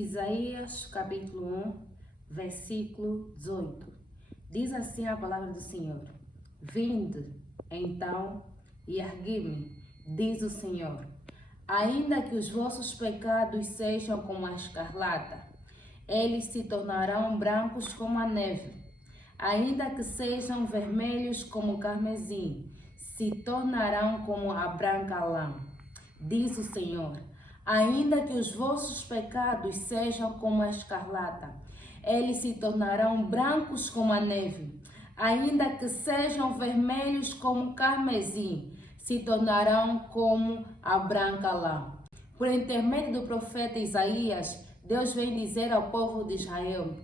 Isaías capítulo 1, versículo 18. Diz assim a palavra do Senhor: Vinde, então, e ergui-me, diz o Senhor. Ainda que os vossos pecados sejam como a escarlata, eles se tornarão brancos como a neve. Ainda que sejam vermelhos como o carmesim, se tornarão como a branca lã, diz o Senhor. Ainda que os vossos pecados sejam como a escarlata, eles se tornarão brancos como a neve. Ainda que sejam vermelhos como o carmesim, se tornarão como a branca lã. Por intermédio do profeta Isaías, Deus vem dizer ao povo de Israel: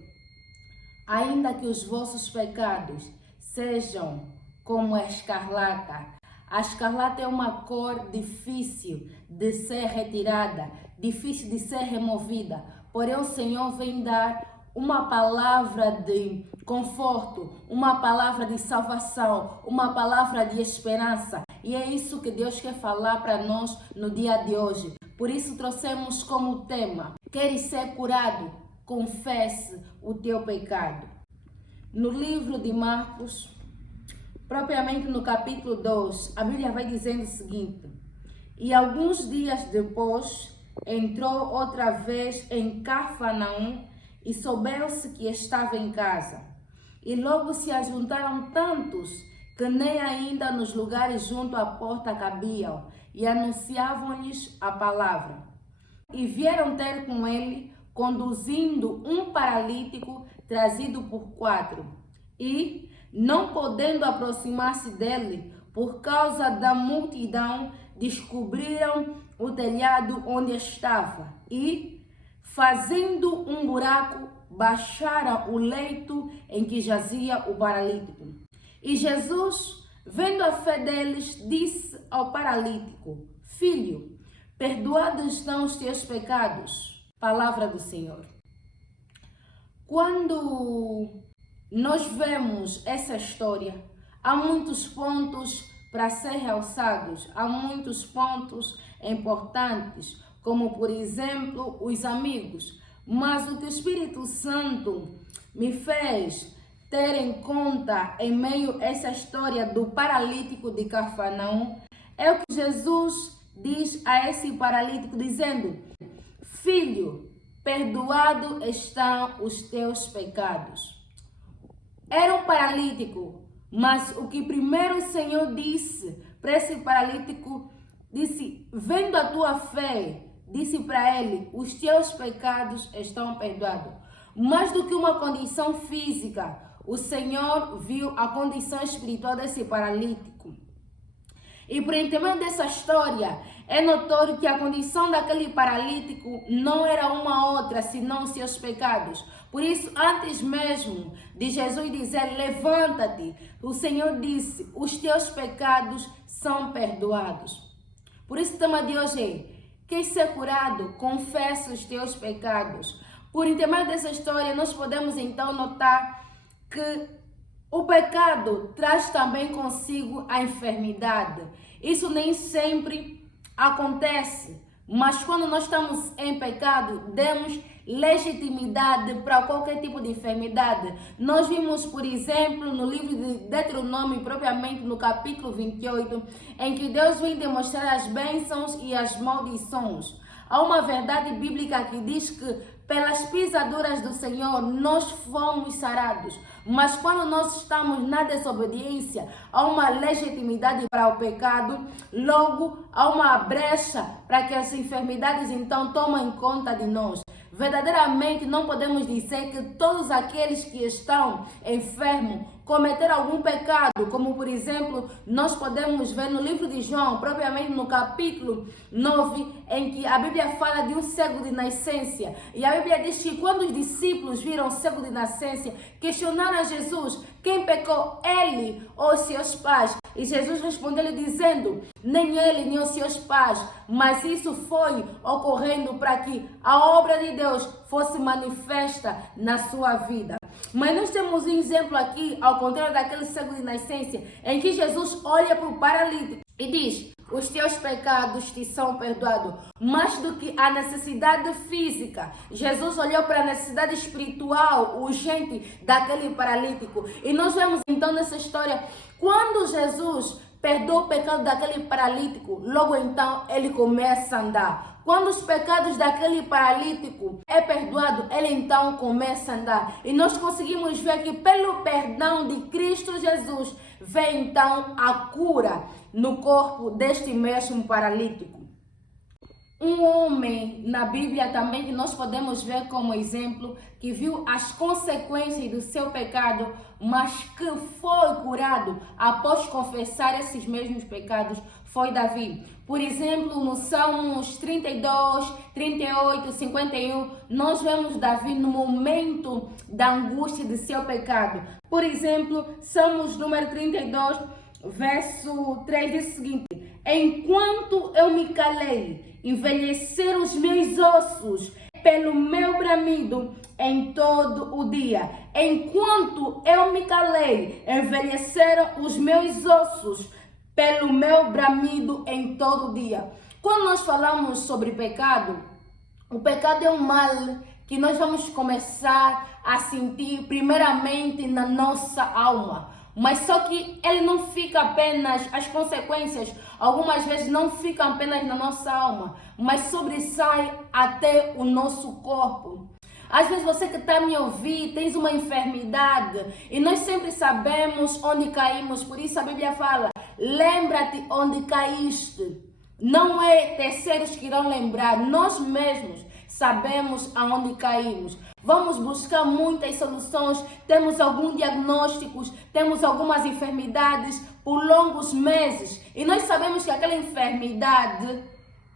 ainda que os vossos pecados sejam como a escarlata. A escarlata é uma cor difícil de ser retirada, difícil de ser removida. Porém, o Senhor vem dar uma palavra de conforto, uma palavra de salvação, uma palavra de esperança. E é isso que Deus quer falar para nós no dia de hoje. Por isso trouxemos como tema: queres ser curado? Confesse o teu pecado. No livro de Marcos, propriamente no capítulo 2, a Bíblia vai dizendo o seguinte: e alguns dias depois entrou outra vez em Cafarnaum e soubeu-se que estava em casa. E logo se ajuntaram tantos que nem ainda nos lugares junto à porta cabiam, e anunciavam-lhes a palavra. E vieram ter com ele, conduzindo um paralítico trazido por 4. E, não podendo aproximar-se dele, por causa da multidão, descobriram o telhado onde estava e, fazendo um buraco, baixaram o leito em que jazia o paralítico. E Jesus, vendo a fé deles, disse ao paralítico: Filho, perdoados estão os teus pecados. Palavra do Senhor. Quando nós vemos essa história, há muitos pontos para ser realçados, há muitos pontos importantes, como por exemplo os amigos. Mas o que o Espírito Santo me fez ter em conta em meio a essa história do paralítico de Cafarnaum é o que Jesus diz a esse paralítico, dizendo: Filho, perdoado estão os teus pecados. Era um paralítico, mas o que primeiro o Senhor disse para esse paralítico, disse: vendo a tua fé, disse para ele: os teus pecados estão perdoados. Mais do que uma condição física, o Senhor viu a condição espiritual desse paralítico. E por intermédio dessa história, é notório que a condição daquele paralítico não era uma outra, senão os seus pecados. Por isso, antes mesmo de Jesus dizer: levanta-te, o Senhor disse: os teus pecados são perdoados. Por isso o tema de hoje é: queres ser curado? Confessa os teus pecados. Por intermédio dessa história, nós podemos então notar que o pecado traz também consigo a enfermidade. Isso nem sempre acontece, mas quando nós estamos em pecado, demos legitimidade para qualquer tipo de enfermidade. Nós vimos, por exemplo, no livro de Deuteronômio, propriamente no capítulo 28, em que Deus vem demonstrar as bênçãos e as maldições. Há uma verdade bíblica que diz que pelas pisaduras do Senhor nós fomos sarados. Mas quando nós estamos na desobediência, há uma legitimidade para o pecado, logo há uma brecha para que as enfermidades então tomem conta de nós. Verdadeiramente não podemos dizer que todos aqueles que estão enfermos cometeram algum pecado, como por exemplo, nós podemos ver no livro de João, propriamente no capítulo 9, em que a Bíblia fala de um cego de nascença. E a Bíblia diz que quando os discípulos viram o cego de nascença, questionaram a Jesus: quem pecou, ele ou os seus pais? E Jesus respondeu-lhe dizendo: nem ele, nem os seus pais, mas isso foi ocorrendo para que a obra de Deus fosse manifesta na sua vida. Mas nós temos um exemplo aqui, ao contrário daquele cego de nascença, em que Jesus olha para o paralítico e diz: os teus pecados te são perdoados. Mais do que a necessidade física, Jesus olhou para a necessidade espiritual urgente daquele paralítico. E nós vemos então nessa história, quando Jesus perdoa o pecado daquele paralítico, logo então ele começa a andar. Quando os pecados daquele paralítico é perdoado, ele então começa a andar. E nós conseguimos ver que pelo perdão de Cristo Jesus, vem então a cura no corpo deste mesmo paralítico. Um homem na Bíblia também que nós podemos ver como exemplo, que viu as consequências do seu pecado, mas que foi curado após confessar esses mesmos pecados, foi Davi. Por exemplo, no Salmos 32, 38, 51, nós vemos Davi no momento da angústia de seu pecado. Por exemplo, Salmos número 32, verso 3 diz o seguinte: enquanto eu me calei, envelheceram os meus ossos pelo meu bramido em todo o dia. Enquanto eu me calei, envelheceram os meus ossos pelo meu bramido em todo o dia. Quando nós falamos sobre pecado, o pecado é um mal que nós vamos começar a sentir primeiramente na nossa alma. Mas só que ele não fica apenas, as consequências algumas vezes não ficam apenas na nossa alma, mas sobressai até o nosso corpo. Às vezes você que está me ouvindo, tens uma enfermidade e nós sempre sabemos onde caímos, por isso a Bíblia fala, lembra-te onde caíste. Não é terceiros que irão lembrar, nós mesmos sabemos aonde caímos. Vamos buscar muitas soluções, temos alguns diagnósticos, temos algumas enfermidades por longos meses e nós sabemos que aquela enfermidade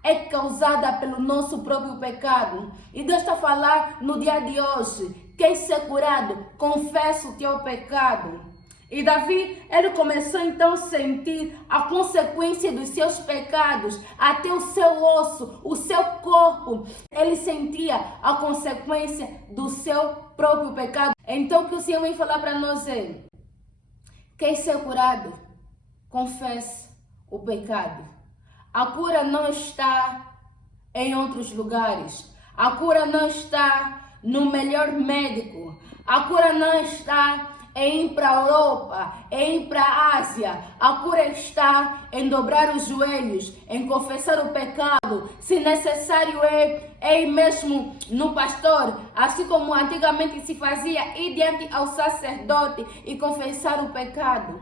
é causada pelo nosso próprio pecado. E Deus está a falar no dia de hoje, quer ser curado, confessa o teu pecado. E Davi, ele começou então a sentir a consequência dos seus pecados, até o seu osso, o seu corpo. Ele sentia a consequência do seu próprio pecado. Então o que o Senhor vem falar para nós é, quer ser curado? Confesse o pecado. A cura não está em outros lugares. A cura não está no melhor médico. A cura não está em ir para a Europa, em ir para a Ásia. A cura está em dobrar os joelhos, em confessar o pecado. Se necessário é ir mesmo no pastor, assim como antigamente se fazia, ir diante ao sacerdote e confessar o pecado.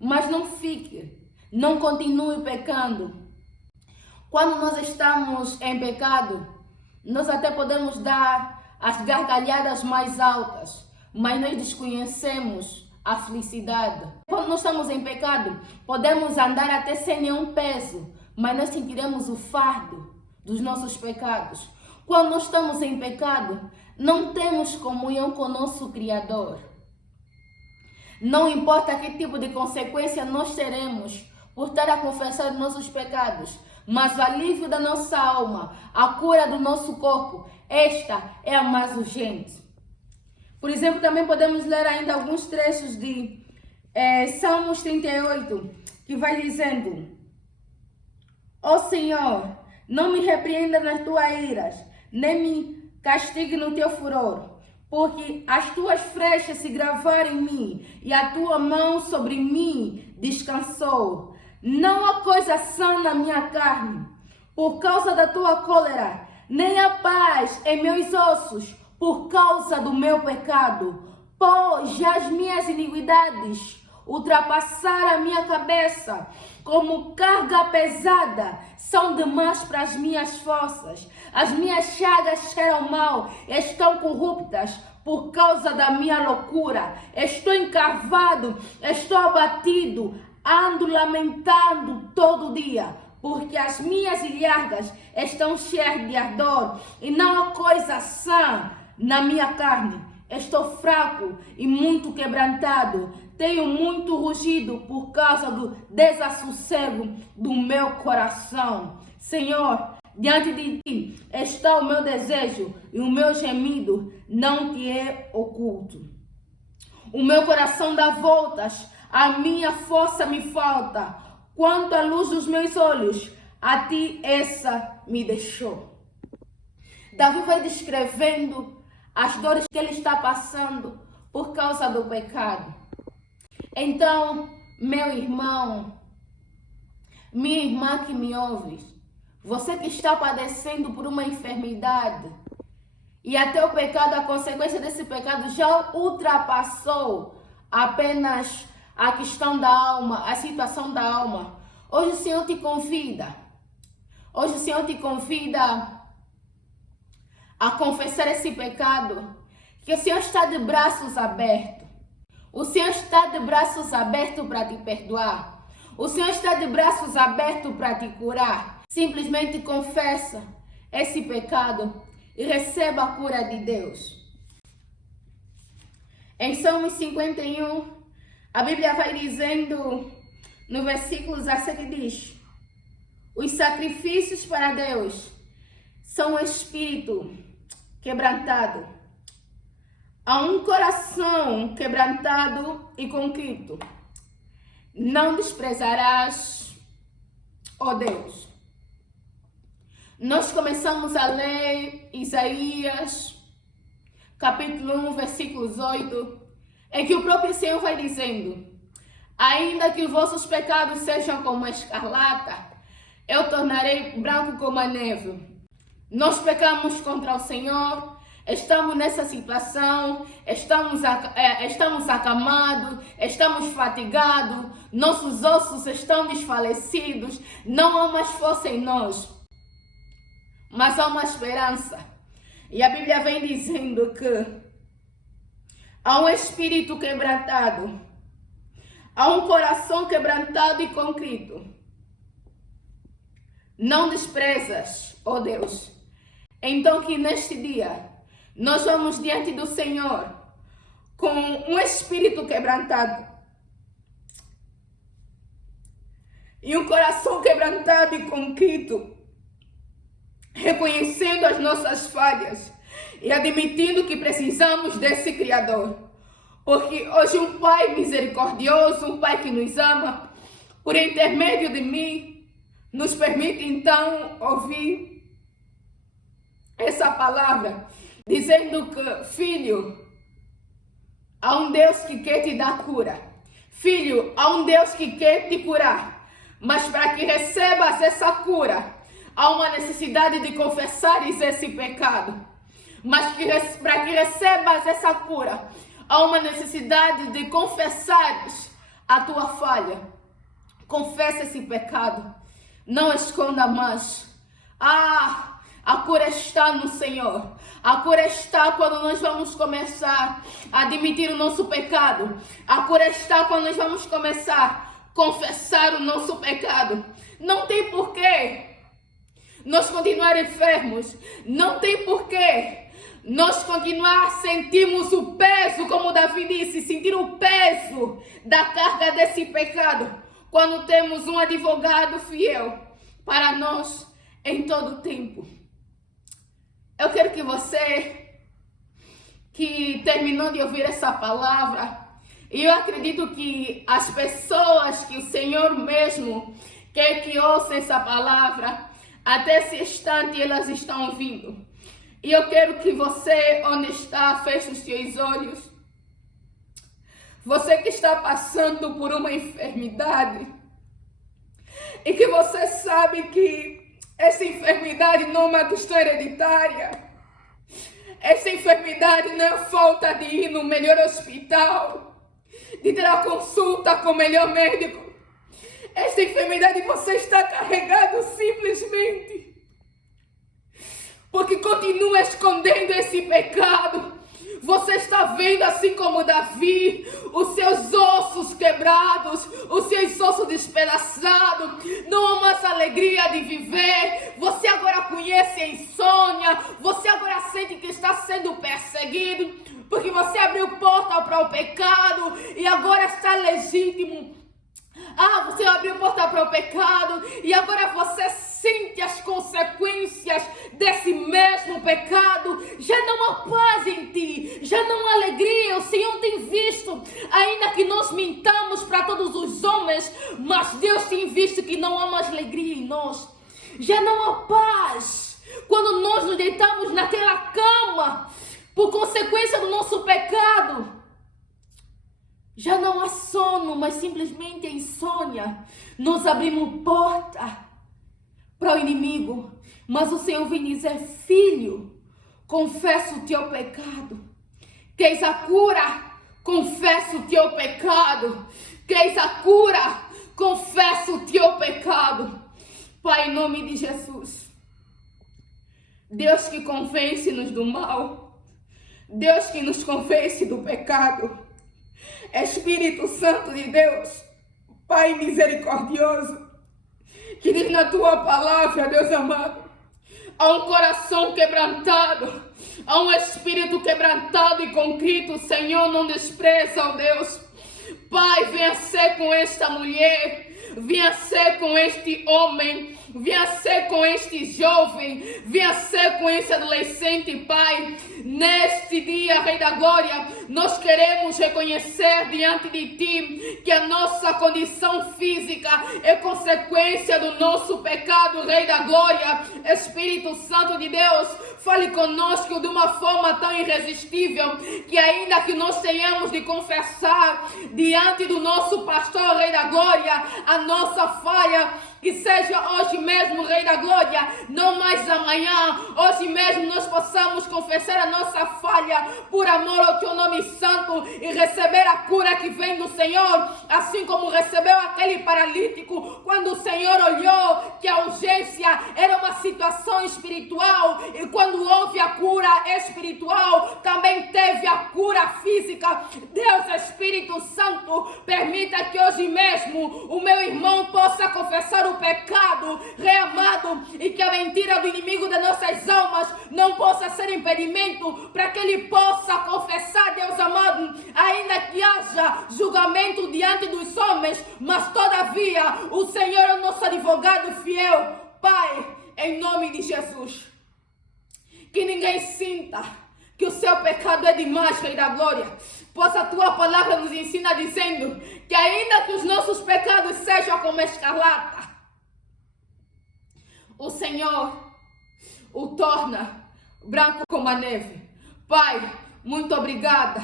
Mas não fique, não continue pecando. Quando nós estamos em pecado, nós até podemos dar as gargalhadas mais altas, mas nós desconhecemos a felicidade. Quando nós estamos em pecado, podemos andar até sem nenhum peso, mas nós sentiremos o fardo dos nossos pecados. Quando nós estamos em pecado, não temos comunhão com o nosso Criador. Não importa que tipo de consequência nós teremos por estar a confessar os nossos pecados, mas o alívio da nossa alma, a cura do nosso corpo, esta é a mais urgente. Por exemplo, também podemos ler ainda alguns trechos de Salmos 38, que vai dizendo: ó Senhor, não me repreenda nas tuas iras, nem me castigue no teu furor, porque as tuas flechas se gravaram em mim, e a tua mão sobre mim descansou. Não há coisa sã na minha carne, por causa da tua cólera, nem há paz em meus ossos, por causa do meu pecado. Pois já as minhas iniquidades ultrapassaram a minha cabeça, como carga pesada, são demais para as minhas forças. As minhas chagas cheiram mal, estão corruptas por causa da minha loucura. Estou encravado, estou abatido, ando lamentando todo dia, porque as minhas ilhargas estão cheias de ardor, e não há coisa sã na minha carne. Estou fraco e muito quebrantado. Tenho muito rugido por causa do desassossego do meu coração. Senhor, diante de ti está o meu desejo, e o meu gemido não te é oculto. O meu coração dá voltas, a minha força me falta. quanto à luz dos meus olhos, a ti essa me deixou. Davi vai descrevendo as dores que ele está passando por causa do pecado. Então, meu irmão, minha irmã que me ouves, você que está padecendo por uma enfermidade e até o pecado, a consequência desse pecado já ultrapassou apenas a questão da alma, a situação da alma. Hoje o Senhor te convida, a confessar esse pecado, que o Senhor está de braços abertos. O Senhor está de braços abertos para te perdoar. O Senhor está de braços abertos para te curar. Simplesmente confessa esse pecado e receba a cura de Deus. Em Salmos 51, a Bíblia vai dizendo, no versículo 17 diz: os sacrifícios para Deus são um espírito quebrantado. A um coração quebrantado e contrito não desprezarás, ó Deus. Nós começamos a ler Isaías, capítulo 1, versículos 8, em que o próprio Senhor vai dizendo: ainda que os vossos pecados sejam como a escarlata, eu tornarei branco como a neve. Nós pecamos contra o Senhor, estamos nessa situação, estamos acamados, estamos fatigados, nossos ossos estão desfalecidos, não há mais força em nós, mas há uma esperança. E a Bíblia vem dizendo que há um espírito quebrantado, há um coração quebrantado e contrito. Não desprezas, ó Deus. Então que neste dia nós vamos diante do Senhor com um espírito quebrantado e um coração quebrantado e contrito, reconhecendo as nossas falhas e admitindo que precisamos desse Criador. Porque hoje um Pai misericordioso, um Pai que nos ama, por intermédio de mim, nos permite então ouvir essa palavra, dizendo que, filho, há um Deus que quer te dar cura. Filho, há um Deus que quer te curar. Mas para que recebas essa cura, há uma necessidade de confessares esse pecado. Mas para que recebas essa cura, há uma necessidade de confessares a tua falha. Confessa esse pecado. Não esconda mais. A cura está no Senhor. A cura está quando nós vamos começar a admitir o nosso pecado. A cura está quando nós vamos começar a confessar o nosso pecado. Não tem porquê nós continuar enfermos. Não tem porquê nós continuar sentimos o peso, como Davi disse, sentir o peso da carga desse pecado, quando temos um advogado fiel para nós em todo tempo. Eu quero que você que terminou de ouvir essa palavra, e eu acredito que as pessoas que o Senhor mesmo quer que ouçam essa palavra, até esse instante elas estão ouvindo. E eu quero que você, onde está, feche os seus olhos. Você que está passando por uma enfermidade e que você sabe que essa enfermidade não é uma questão hereditária. Essa enfermidade não é falta de ir no melhor hospital, de ter a consulta com o melhor médico. Essa enfermidade você está carregado simplesmente porque continua escondendo esse pecado. Você está vendo, assim como Davi, os seus ossos quebrados, os seus ossos despedaçados. Não há mais alegria de viver. Você agora conhece a insônia. Você agora sente que está sendo perseguido, porque você abriu porta para o pecado e agora está legítimo. Você abriu porta para o pecado e agora você sente as consequências desse mesmo pecado. Já não há paz em ti, já não há alegria. O Senhor tem visto Cristo. Ainda que nós mintamos para todos os homens, mas Deus tem visto que não há mais alegria em nós. Já não há paz. Quando nós nos deitamos naquela cama, por consequência do nosso pecado, já não há sono, mas simplesmente a insônia. Nós abrimos porta para o inimigo. Mas o Senhor vem dizer: filho, confessa o teu pecado. Queres a cura? Confessa o teu pecado. Queres a cura? Confessa o teu pecado. Pai, em nome de Jesus. Deus que convence-nos do mal. Deus que nos convence do pecado. Espírito Santo de Deus, Pai misericordioso, que diz na tua palavra, Deus amado, há um coração quebrantado, há um espírito quebrantado e contrito, Senhor, não despreza, ó Deus. Pai, venha ser com esta mulher, venha ser com este homem, venha ser com este jovem, venha ser com esse adolescente, Pai. Neste dia, Rei da Glória, nós queremos reconhecer diante de Ti que a nossa condição física é consequência do nosso pecado, Rei da Glória. Espírito Santo de Deus, fale conosco de uma forma tão irresistível que ainda que nós tenhamos de confessar diante do nosso pastor, Rei da Glória, a nossa falha, que seja hoje mesmo, Rei da Glória, não mais amanhã, hoje mesmo nós possamos confessar a nossa falha por amor ao Teu nome santo e receber a cura que vem do Senhor, assim como recebeu aquele paralítico, quando o Senhor olhou que a urgência era uma situação espiritual, e quando houve a cura espiritual, também teve a cura física. Deus, Espírito Santo, permita que hoje mesmo o meu irmão possa confessar o pecado, Rei amado, e que a mentira do inimigo das nossas almas não possa ser impedimento para que ele possa confessar, Deus amado, ainda que haja julgamento diante dos homens, mas todavia o Senhor é o nosso advogado fiel. Pai, em nome de Jesus, que ninguém sinta que o seu pecado é demais, Rei da Glória, pois a tua palavra nos ensina dizendo que ainda que os nossos pecados sejam como escarlata, o Senhor o torna branco como a neve. Pai, muito obrigada,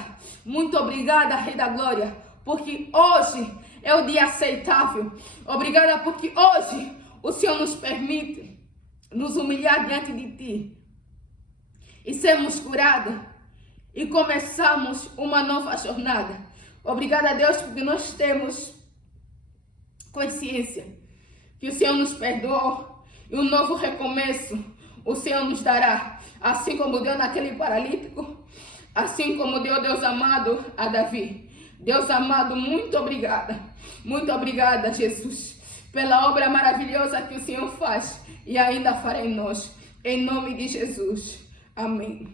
Rei da Glória, porque hoje é o dia aceitável. Obrigada porque hoje o Senhor nos permite nos humilhar diante de Ti e sermos curados e começamos uma nova jornada. Obrigada, Deus, porque nós temos consciência que o Senhor nos perdoou e um novo recomeço o Senhor nos dará, assim como deu naquele paralítico, assim como deu, Deus amado, a Davi. Deus amado, muito obrigada, Jesus, pela obra maravilhosa que o Senhor faz e ainda fará em nós, em nome de Jesus. Amém.